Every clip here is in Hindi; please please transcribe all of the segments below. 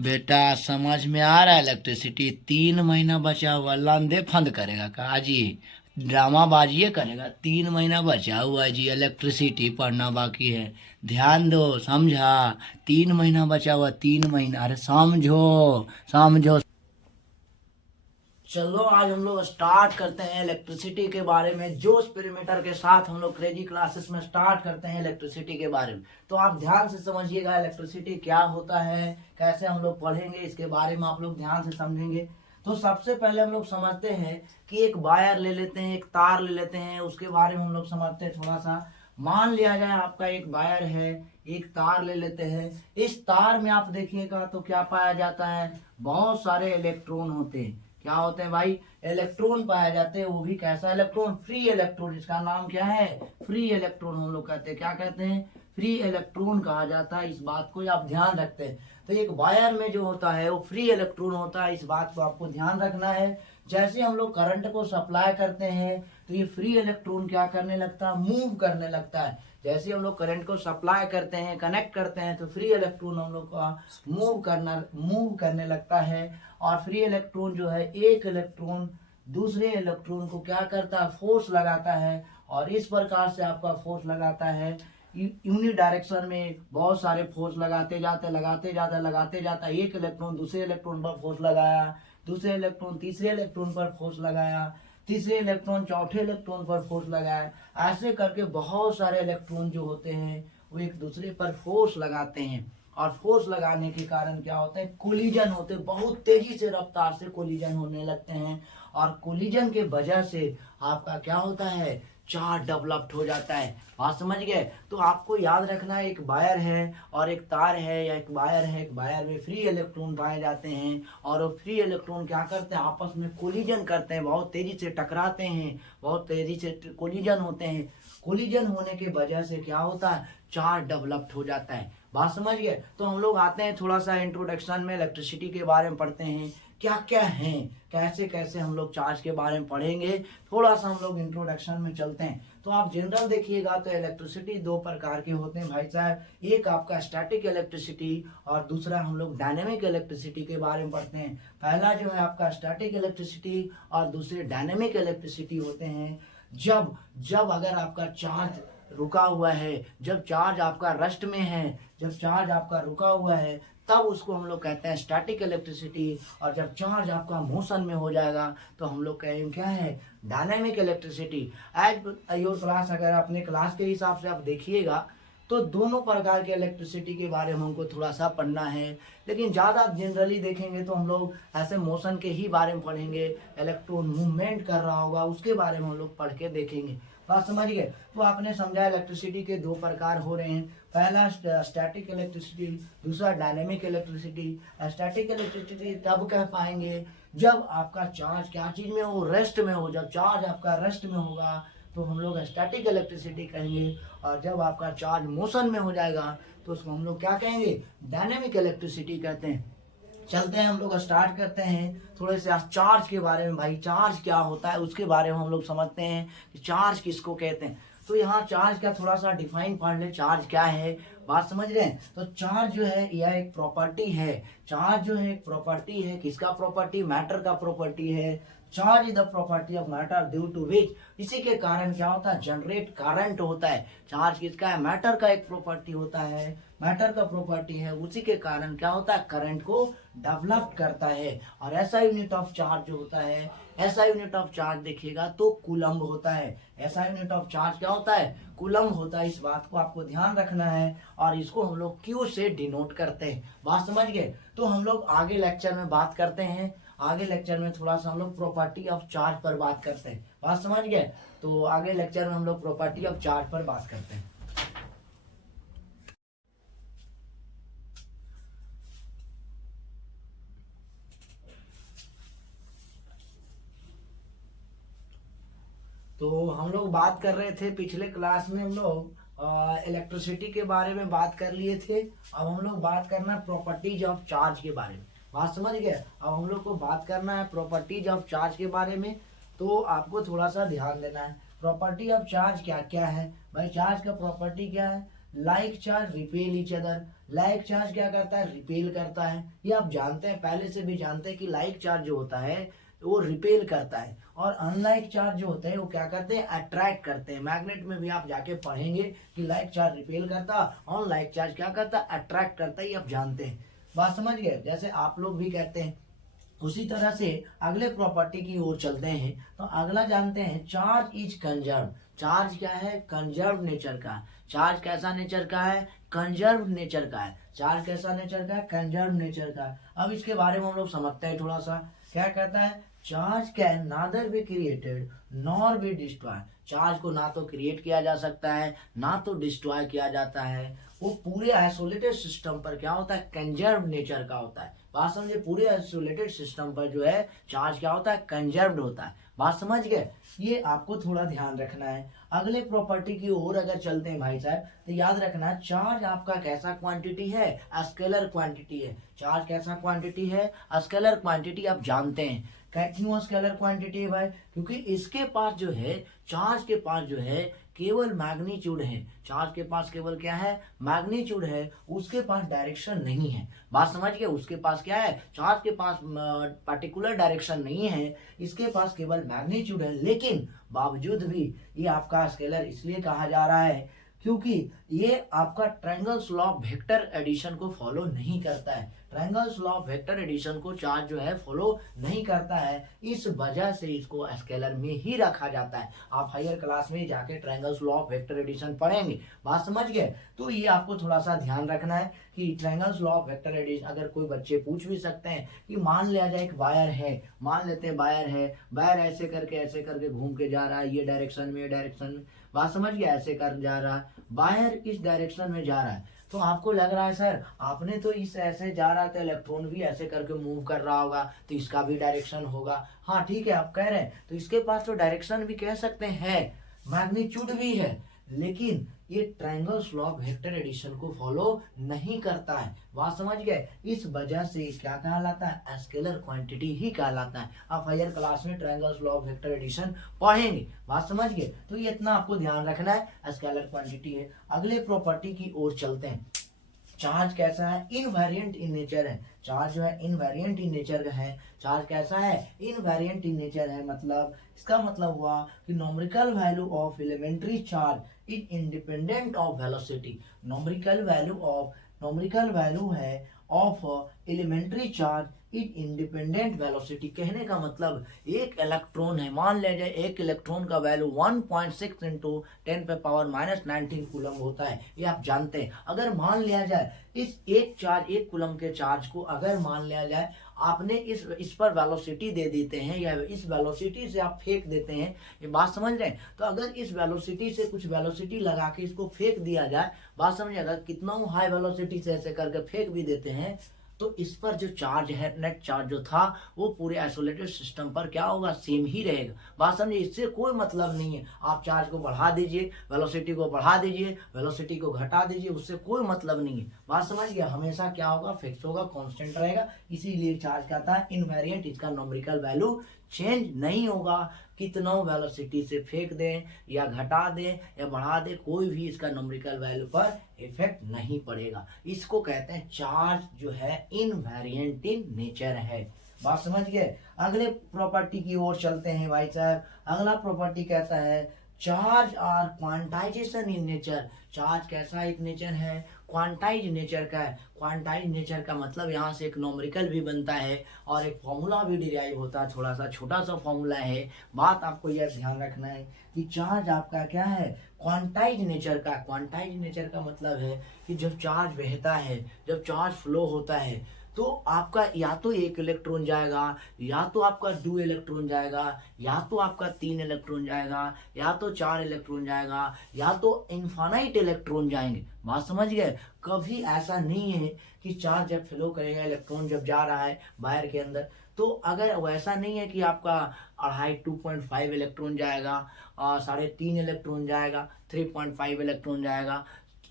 बेटा समझ में आ रहा है। इलेक्ट्रिसिटी 3 महीना बचा हुआ, लंदे फंद करेगा कहा जी, ड्रामा बाजी करेगा। 3 महीना बचा हुआ है जी, इलेक्ट्रिसिटी पढ़ना बाकी है। ध्यान दो, समझा? 3 महीना बचा हुआ, 3 महीना, अरे समझो, समझो। चलो आज हम लोग स्टार्ट करते हैं इलेक्ट्रिसिटी के बारे में, जोश पेरीमीटर के साथ हम लोग क्रेजी क्लासेस में स्टार्ट करते हैं इलेक्ट्रिसिटी के बारे में। तो आप ध्यान से समझिएगा इलेक्ट्रिसिटी क्या होता है, कैसे हम लोग पढ़ेंगे, इसके बारे में आप लोग ध्यान से समझेंगे। तो सबसे पहले हम लोग समझते हैं कि एक वायर ले लेते हैं, एक तार ले लेते हैं, उसके बारे में हम लोग समझते हैं थोड़ा सा। मान लिया जाए आपका एक वायर है, एक तार ले लेते हैं। इस तार में आप देखिएगा तो क्या पाया जाता है, बहुत सारे इलेक्ट्रॉन होते हैं। क्या होते हैं भाई? इलेक्ट्रॉन पाए जाते हैं। वो भी कैसा इलेक्ट्रॉन? Free electron. इसका नाम क्या है? फ्री इलेक्ट्रॉन हम लोग कहते हैं। क्या कहते हैं? फ्री इलेक्ट्रॉन कहा जाता है। इस बात को आप ध्यान रखते हैं। तो एक वायर में जो होता है वो फ्री इलेक्ट्रॉन होता है, इस बात को आपको ध्यान रखना है। जैसे हम लोग करंट को सप्लाई करते हैं तो ये फ्री इलेक्ट्रॉन क्या करने लगता है? मूव करने लगता है। जैसे हम लोग करंट को सप्लाई करते हैं, कनेक्ट करते हैं, तो फ्री इलेक्ट्रॉन हम लोग का मूव करने लगता है। और फ्री इलेक्ट्रॉन जो है, एक इलेक्ट्रॉन दूसरे इलेक्ट्रॉन को क्या करता है? फोर्स लगाता है। और इस प्रकार से आपका फोर्स लगाता है यूनि डायरेक्शन में। बहुत सारे फोर्स लगाते जाते एक इलेक्ट्रॉन दूसरे इलेक्ट्रॉन पर फोर्स लगाया, दूसरे इलेक्ट्रॉन तीसरे इलेक्ट्रॉन पर फोर्स लगाया, तीसरे इलेक्ट्रॉन चौथे इलेक्ट्रॉन पर फोर्स लगाया। ऐसे करके बहुत सारे इलेक्ट्रॉन जो होते हैं वो एक दूसरे पर फोर्स लगाते हैं। और फोर्स लगाने के कारण क्या होता है? कोलिजन होते हैं, बहुत तेजी से रफ्तार से कोलिजन होने लगते हैं। और कोलिजन के वजह से आपका क्या होता है? चार्ज डेवलप्ड हो जाता है। बात समझ गए? तो आपको याद रखना है, एक वायर है और एक तार है, या एक वायर है, एक वायर में फ्री इलेक्ट्रॉन पाए जाते हैं। और वो फ्री इलेक्ट्रॉन क्या करते हैं? आपस में कोलिजन करते हैं, बहुत तेजी से टकराते हैं, बहुत तेजी से कोलिजन होते हैं। कोलिजन होने के वजह से क्या होता है? चार्ज डेवलप्ड हो जाता है। बात समझ गए? तो हम लोग आते हैं थोड़ा सा इंट्रोडक्शन में, इलेक्ट्रिसिटी के बारे में पढ़ते हैं क्या क्या है, कैसे कैसे हम लोग चार्ज के बारे में पढ़ेंगे। थोड़ा सा हम लोग इंट्रोडक्शन में चलते हैं। तो आप जनरल देखिएगा तो इलेक्ट्रिसिटी दो प्रकार के होते हैं भाई साहब। एक आपका स्टैटिक इलेक्ट्रिसिटी और दूसरा हम लोग डायनेमिक इलेक्ट्रिसिटी के बारे में पढ़ते हैं। पहला जो है आपका स्टैटिक इलेक्ट्रिसिटी और दूसरे डायनेमिक इलेक्ट्रिसिटी होते हैं। जब जब अगर आपका चार्ज रुका हुआ है, जब चार्ज आपका रेस्ट में है, जब चार्ज आपका रुका हुआ है, तब उसको हम लोग कहते हैं स्टैटिक इलेक्ट्रिसिटी। और जब चार्ज आपका मोशन में हो जाएगा तो हम लोग कहेंगे क्या है? Dynamic electricity. As your class, अगर अपने क्लास के हिसाब से आप देखिएगा तो दोनों प्रकार के इलेक्ट्रिसिटी के बारे में हमको थोड़ा सा पढ़ना है। लेकिन ज़्यादा जनरली देखेंगे तो हम लोग ऐसे मोशन के ही बारे में पढ़ेंगे। इलेक्ट्रॉन मूवमेंट कर रहा होगा उसके बारे में हम लोग पढ़ के देखेंगे। बात समझ गए? तो आपने समझा इलेक्ट्रिसिटी के दो प्रकार हो रहे हैं। पहला स्टैटिक इलेक्ट्रिसिटी, दूसरा डायनेमिक इलेक्ट्रिसिटी। स्टैटिक इलेक्ट्रिसिटी तब कह पाएंगे जब आपका चार्ज क्या चीज में हो? रेस्ट में हो। जब चार्ज आपका रेस्ट में होगा तो हम लोग स्टैटिक इलेक्ट्रिसिटी कहेंगे। और जब आपका चार्ज मोशन में हो जाएगा तो उसको हम लोग क्या कहेंगे? डायनेमिक इलेक्ट्रिसिटी कहते हैं। चलते हैं, हम लोग स्टार्ट करते हैं थोड़े से चार्ज के बारे में। भाई चार्ज क्या होता है उसके बारे में हम लोग समझते हैं कि चार्ज किसको कहते हैं। तो यहाँ चार्ज का थोड़ा सा डिफाइन पढ़ ले, चार्ज क्या है। बात समझ रहे हैं? तो चार्ज जो है यह एक प्रॉपर्टी है। चार्ज जो है एक प्रॉपर्टी है। किसका प्रॉपर्टी? मैटर का प्रॉपर्टी है। Charge is the property of matter due to which, इसी के कारण क्या होता है? जनरेट करंट होता है। चार्ज किसका है? मैटर का एक प्रॉपर्टी होता है, मैटर का प्रॉपर्टी है। उसी के कारण क्या होता है? करंट को डेवलप करता है। और ऐसा यूनिट ऑफ चार्ज जो होता है, ऐसा यूनिट ऑफ चार्ज देखिएगा तो कूलम्ब होता है। ऐसा यूनिट ऑफ चार्ज क्या होता है? कूलम्ब होता है। इस बात को आपको ध्यान रखना है। और इसको हम लोग क्यू से डिनोट करते हैं। बात समझ गए? तो हम लोग आगे लेक्चर में बात करते हैं। आगे लेक्चर में थोड़ा सा हम लोग प्रॉपर्टी ऑफ चार्ज पर बात करते हैं। बात समझ गए? तो आगे लेक्चर में हम लोग प्रॉपर्टी ऑफ चार्ज पर बात करते हैं। तो हम लोग बात कर रहे थे पिछले क्लास में, हम लोग इलेक्ट्रिसिटी के बारे में बात कर लिए थे। अब हम लोग बात करना है प्रॉपर्टीज ऑफ चार्ज के बारे में। बात समझ गए? अब हम लोग को बात करना है प्रॉपर्टीज ऑफ चार्ज के बारे में। तो आपको थोड़ा सा ध्यान देना है। प्रॉपर्टी ऑफ चार्ज क्या क्या है भाई? चार्ज का प्रॉपर्टी क्या है? Like charge repel each other. Like charge क्या करता है, रिपेल करता है। ये आप जानते हैं, पहले से भी जानते हैं कि लाइक चार्ज जो होता है वो रिपेल करता है, और अनलाइक चार्ज जो होते हैं वो क्या करते हैं, अट्रैक्ट करते हैं। मैग्नेट में भी आप जाके पढ़ेंगे कि लाइक चार्ज रिपेल करता, अनलाइक चार्ज क्या करता, अट्रैक्ट करता है। ये आप जानते हैं, बात समझ गए, जैसे आप लोग भी कहते हैं। उसी तरह से अगले प्रॉपर्टी की ओर चलते हैं। तो अगला जानते हैं, चार्ज इज कंजर्व। चार्ज क्या है, कंजर्व नेचर का। चार्ज कैसा नेचर का है, कंजर्व नेचर का है। चार्ज कैसा नेचर का है, कंजर्व नेचर का है। अब इसके बारे में हम लोग समझते हैं थोड़ा सा। क्या कहता है, charge can neither be created nor be destroy. Charge को ना तो क्रिएट किया जा सकता है, ना तो डिस्ट्रॉय किया जाता है। वो पूरे आइसोलेटेड सिस्टम पर क्या होता है, कंजर्व नेचर का होता है। बात समझे, पूरे आइसोलेटेड सिस्टम पर जो है चार्ज क्या होता है, कंजर्व्ड होता है। बात समझ गए, ये आपको थोड़ा ध्यान रखना है। अगले प्रॉपर्टी की ओर अगर चलते हैं भाई साहब, तो याद रखना, चार्ज आपका कैसा क्वांटिटी है, स्केलर क्वांटिटी है। चार्ज कैसा क्वांटिटी है, स्केलर क्वांटिटी। आप जानते हैं क्यों स्केलर क्वांटिटी है भाई, क्योंकि इसके पास जो है, चार्ज के पास जो है केवल मैग्नीट्यूड है। चार्ज के पास केवल क्या है, मैग्नीट्यूड है, उसके पास डायरेक्शन नहीं है। बात समझ गए, उसके पास क्या है, चार्ज के पास पर्टिकुलर डायरेक्शन नहीं है, इसके पास केवल मैग्नीट्यूड है। लेकिन बावजूद भी ये आपका स्केलर इसलिए कहा जा रहा है क्योंकि ये आपका triangles law of vector addition को फॉलो नहीं करता है। Triangles law of vector addition को चार्ज जो है फॉलो नहीं करता है, इस वजह से इसको स्केलर में ही रखा जाता है। आप हायर क्लास में जाके triangles law of vector addition पढ़ेंगे। बात समझ गए, तो ये आपको थोड़ा सा ध्यान रखना है कि triangles law of vector addition, अगर कोई बच्चे पूछ भी सकते हैं कि मान लिया जाए एक वायर है, मान लेते हैं वायर है, वायर ऐसे करके घूम के जा रहा है, ये डायरेक्शन में, ये डायरेक्शन में। बात समझ गया, ऐसे कर जा रहा है, वायर इस डायरेक्शन में जा रहा है। तो आपको लग रहा है सर आपने तो इस ऐसे जा रहा था, इलेक्ट्रॉन भी ऐसे करके मूव कर रहा होगा, तो इसका भी डायरेक्शन होगा। हाँ ठीक है, आप कह रहे हैं, तो इसके पास तो डायरेक्शन भी कह सकते हैं, मैग्नीट्यूड भी है, लेकिन ये triangles law of vector addition को फॉलो नहीं करता है। बात समझ गए, इस वजह से क्या कहलाता है, स्केलर क्वांटिटी ही कहलाता है। आप हायर क्लास में triangles law of vector addition पढ़ेंगे। बात समझ गए, तो ये इतना आपको ध्यान रखना है, स्केलर क्वांटिटी है। अगले प्रॉपर्टी की ओर चलते हैं। चार्ज कैसा है, इनवेरिएंट इन नेचर है। चार्ज जो है इनवेरिएंट इन नेचर का है। चार्ज कैसा है, इनवेरिएंट इन नेचर है। मतलब इसका मतलब हुआ कि numerical value of elementary charge is independent of velocity. Numerical value है of elementary charge is independent velocity. कहने का मतलब एक इलेक्ट्रॉन है, मान लिया जाए एक इलेक्ट्रॉन का वैल्यू 1.6 इंटू 10⁻⁻19 कूलम होता है, ये आप जानते हैं। अगर मान लिया जाए इस एक कूलम के चार्ज को अगर मान लिया जाए आपने इस पर वेलोसिटी दे देते हैं, या इस वेलोसिटी से आप फेंक देते हैं, ये बात समझ रहे हैं। तो अगर इस वेलोसिटी से कुछ वेलोसिटी लगा के इसको फेंक दिया जाए, बात समझिए, अगर कितना हाई वेलोसिटी से ऐसे करके फेंक भी देते हैं, तो इस पर जो चार्ज है, नेट चार्ज जो था, वो पूरे आइसोलेटेड सिस्टम पर क्या होगा, सेम ही रहेगा। बात समझिए, इससे कोई मतलब नहीं है आप चार्ज को बढ़ा दीजिए, वेलोसिटी को बढ़ा दीजिए, वेलोसिटी को घटा दीजिए, उससे कोई मतलब नहीं है। बात समझ गया, हमेशा क्या होगा, फिक्स होगा, कांस्टेंट रहेगा। इसीलिए चार्ज कहता है इनवेरिएंट, इसका नॉमेरिकल वैल्यू चेंज नहीं होगा। कितना वेलोसिटी से फेंक दें या घटा दें या बढ़ा दें, कोई भी इसका नॉमेरिकल वैल्यू पर इफेक्ट नहीं पड़ेगा। इसको कहते हैं चार्ज जो है इनवेरिएंट इन नेचर है। बात समझ गए, अगले प्रॉपर्टी की ओर चलते हैं भाई साहब। अगला प्रॉपर्टी कहता है charge are quantisation in nature. Charge कैसा एक नेचर है, क्वांटाइज नेचर का है। क्वांटाइज नेचर का मतलब यहाँ से एक नॉमेरिकल भी बनता है और एक फॉर्मूला भी डिराइव होता है, थोड़ा सा छोटा सा फॉर्मूला है। बात आपको यह ध्यान रखना है कि चार्ज आपका क्या है, क्वांटाइज नेचर का। क्वांटाइज नेचर का मतलब है कि जब चार्ज बहता है, जब चार्ज फ्लो होता है, तो आपका या तो एक इलेक्ट्रॉन जाएगा, या तो आपका 2 इलेक्ट्रॉन जाएगा, या तो आपका 3 इलेक्ट्रॉन जाएगा, या तो 4 इलेक्ट्रॉन जाएगा, या तो इनफाइनाइट इलेक्ट्रॉन जाएंगे। बात समझ गए, कभी ऐसा नहीं है कि चार्ज जब फ्लो करेगा, इलेक्ट्रॉन जब जा रहा है वायर के अंदर, तो अगर वैसा नहीं है कि आपका 2.5 इलेक्ट्रॉन जाएगा, 3.5 इलेक्ट्रॉन जाएगा, 3.5 इलेक्ट्रॉन जाएगा,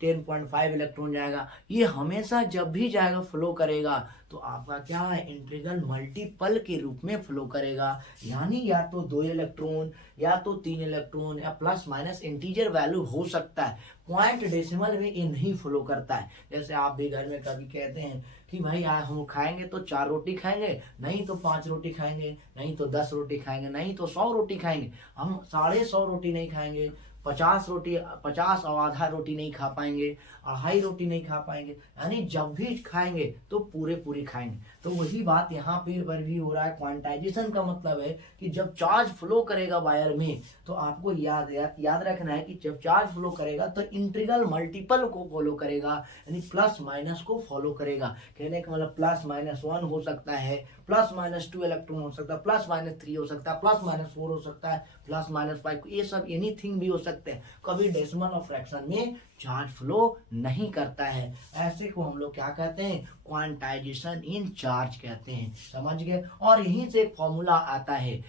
10.5 इलेक्ट्रॉन जाएगा। ये हमेशा जब भी जाएगा फ्लो करेगा तो आपका क्या है, इंटीग्रल मल्टीपल के रूप में फ्लो करेगा, यानी या तो 2 इलेक्ट्रॉन या तो 3 इलेक्ट्रॉन या प्लस माइनस इंटीजर वैल्यू हो सकता है। पॉइंट डेसिमल में ये नहीं फ्लो करता है। जैसे आप भी घर में कभी कहते हैं कि भाई हम खाएंगे तो 4 रोटी खाएंगे, नहीं तो 5 रोटी खाएंगे, नहीं तो 10 रोटी खाएंगे, नहीं तो 100 रोटी खाएंगे। हम 150 रोटी नहीं खाएंगे, 50 रोटी, 50 और आधा रोटी नहीं खा पाएंगे, 2.5 रोटी नहीं खा पाएंगे, यानी जब भी खाएंगे तो पूरी खाएंगे। तो वही बात यहाँ पर भी हो रहा है। क्वांटाइजेशन का मतलब है कि जब चार्ज फ्लो करेगा वायर में तो आपको याद रखना है कि जब चार्ज फ्लो करेगा तो इंटीग्रल मल्टीपल को फॉलो करेगा, यानी प्लस माइनस को फॉलो करेगा। कहने का मतलब +-1 हो सकता है, +-2 इलेक्ट्रॉन हो सकता है, +-3 हो सकता है, +-4 हो सकता है, +-5, ये सब एनीथिंग भी हो सकते हैं। कभी डेसिमल और फ्रैक्शन में चार्ज फ्लो नहीं करता है। ऐसे को हम लोग क्या कहते हैं, क्वांटाइजेशन इन चार्ज कहते हैं। समझ गए। और यहीं से फॉर्मूला आता है,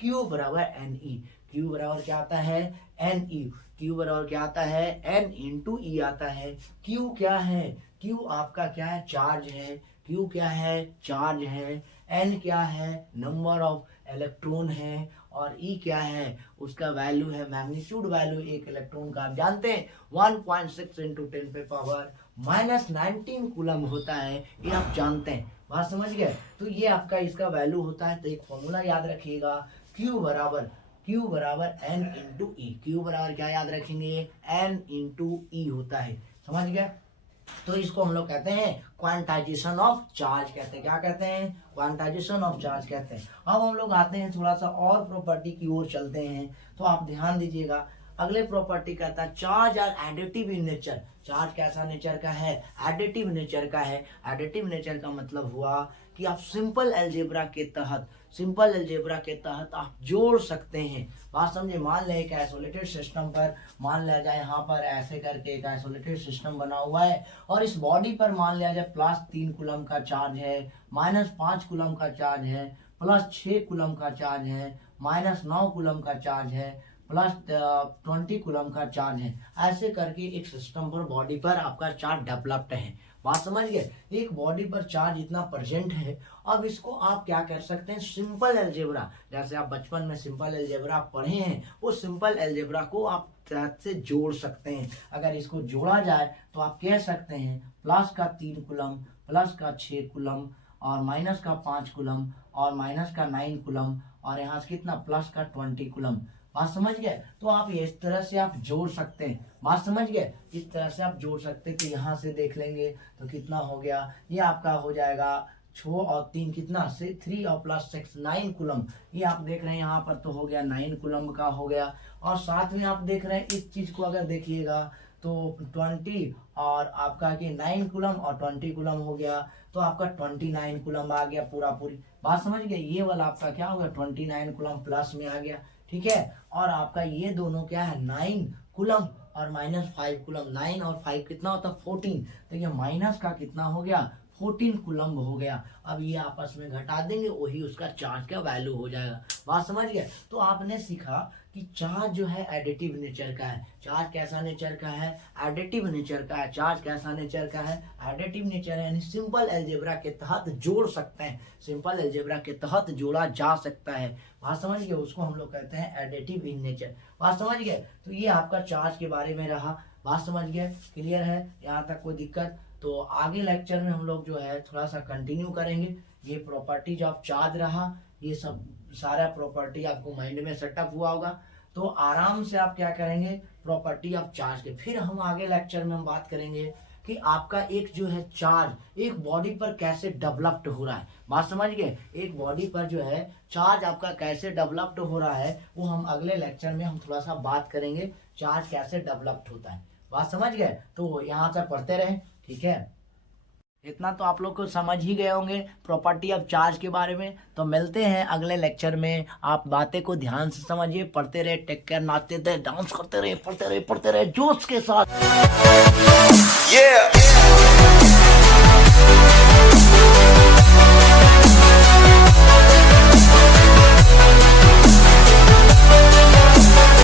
Q बराबर NE। Q बराबर क्या आता है, NE। Q बराबर क्या आता है, N इंटू E आता है। Q क्या है, Q आपका क्या है, चार्ज है। Q क्या है, चार्ज है। N क्या है, नंबर ऑफ इलेक्ट्रॉन है। और E क्या है, उसका वैल्यू है, मैग्नीट्यूड वैल्यू एक इलेक्ट्रॉन का आप जानते हैं 1.6 × 10⁻⁻19 कूलम होता है, ये आप जानते हैं। बात समझ गए। तो ये आपका इसका वैल्यू होता है। तो एक फॉर्मूला याद रखिएगा, Q बराबर N इंटू E। Q बराबर क्या याद रखेंगे, N इंटू E होता है। समझ गए। तो इसको हम लोग कहते हैं क्वांटाइजेशन ऑफ चार्ज कहते हैं। क्या कहते हैं, क्वांटाइजेशन ऑफ चार्ज कहते हैं। अब हम लोग आते हैं थोड़ा सा और प्रॉपर्टी की ओर चलते हैं। तो आप ध्यान दीजिएगा, अगले प्रॉपर्टी कहता है charge are additive in nature. Charge कैसा नेचर का है, एडिटिव नेचर का है। एडिटिव नेचर का मतलब हुआ कि आप सिंपल अलजेब्रा के तहत आप जोड़ सकते हैं। बात समझे। मान लें एक आइसोलेटेड सिस्टम पर, मान लिया जाए यहाँ पर ऐसे करके एक आइसोलेटेड सिस्टम बना हुआ है और इस बॉडी पर मान लिया जाए +3 कूलम का चार्ज है, -5 कूलम का चार्ज है, +6 कूलम का चार्ज है, -9 कूलम का चार्ज है, +20 कूलम का चार्ज है। ऐसे करके एक सिस्टम पर, बॉडी पर आपका चार्ज डेवलप्ड है। बात समझ गए। एक बॉडी पर चार्ज इतना प्रेजेंट है। अब इसको आप क्या कर सकते हैं, सिंपल अलजेब्रा, जैसे आप बचपन में सिंपल अलजेब्रा पढ़े हैं, वो सिंपल अलजेब्रा को आप से जोड़ सकते हैं। अगर इसको जोड़ा जाए तो आप कह सकते हैं प्लस का 3 कूलम, प्लस का 6 कूलम और माइनस का 5 कूलम और माइनस का 9 कूलम और यहाँ से कितना, प्लस का 20 कूलम। बात समझ गए। तो आप इस तरह से आप जोड़ सकते हैं। बात समझ गए। इस तरह से आप जोड़ सकते हैं कि यहाँ से देख लेंगे तो कितना हो गया, ये आपका हो जाएगा 6 और 3 कितना, 3 और +6 9 कूलम। ये आप देख रहे हैं यहाँ पर तो हो गया 9 कूलम का हो गया। और साथ में आप देख रहे हैं इस चीज को अगर देखिएगा तो 20 और आपका कि 9 कूलम और 20 कूलम हो गया तो आपका 29 कूलम आ गया पूरी। बात समझ गए। ये वाला आपका क्या हो गया, 29 कूलम प्लस में आ गया। ठीक है। और आपका ये दोनों क्या है, 9 कूलम और -5 कूलम। 9 और 5 कितना होता है, 14। तो ये माइनस का कितना हो गया, 14 कूलम हो गया। अब ये आपस में घटा देंगे, वही उसका चार्ज का वैल्यू हो जाएगा। बात समझ गए। तो आपने सीखा कि चार्ज जो है एडिटिव नेचर का है। चार्ज कैसा नेचर का है, एडिटिव नेचर का है। चार्ज कैसा नेचर का है, एडिटिव नेचर है, यानी सिंपल अलजेब्रा के तहत जोड़ सकते हैं, सिंपल अलजेब्रा के तहत जोड़ा जा सकता है। बात समझ गए। उसको हम लोग कहते हैं एडिटिव इन नेचर। बात समझ गए। तो ये आपका चार्ज के बारे में रहा। बात समझ गए, क्लियर है, यहाँ तक कोई दिक्कत। तो आगे लेक्चर में हम लोग जो है थोड़ा सा कंटिन्यू करेंगे। ये प्रॉपर्टी जो आप चार्ज रहा, ये सब सारा प्रॉपर्टी आपको माइंड में सेटअप हुआ होगा। तो आराम से आप क्या करेंगे, प्रॉपर्टी ऑफ चार्ज के। फिर हम आगे लेक्चर में हम बात करेंगे कि आपका एक जो है चार्ज एक बॉडी पर कैसे डेवलप्ड हो रहा है। बात समझ गए। एक बॉडी पर जो है चार्ज आपका कैसे डेवलप्ड हो रहा है, वो हम अगले लेक्चर में हम थोड़ा सा बात करेंगे, चार्ज कैसे डेवलप्ड होता है। बात समझ गए। तो यहाँ से पढ़ते रहे। ठीक है। इतना तो आप लोग को समझ ही गए होंगे प्रॉपर्टी ऑफ चार्ज के बारे में। तो मिलते हैं अगले लेक्चर में। आप बातें को ध्यान से समझिए, पढ़ते रहे, टेक केयर, नाचते रहे, डांस करते रहे, पढ़ते रहे जोश के साथ।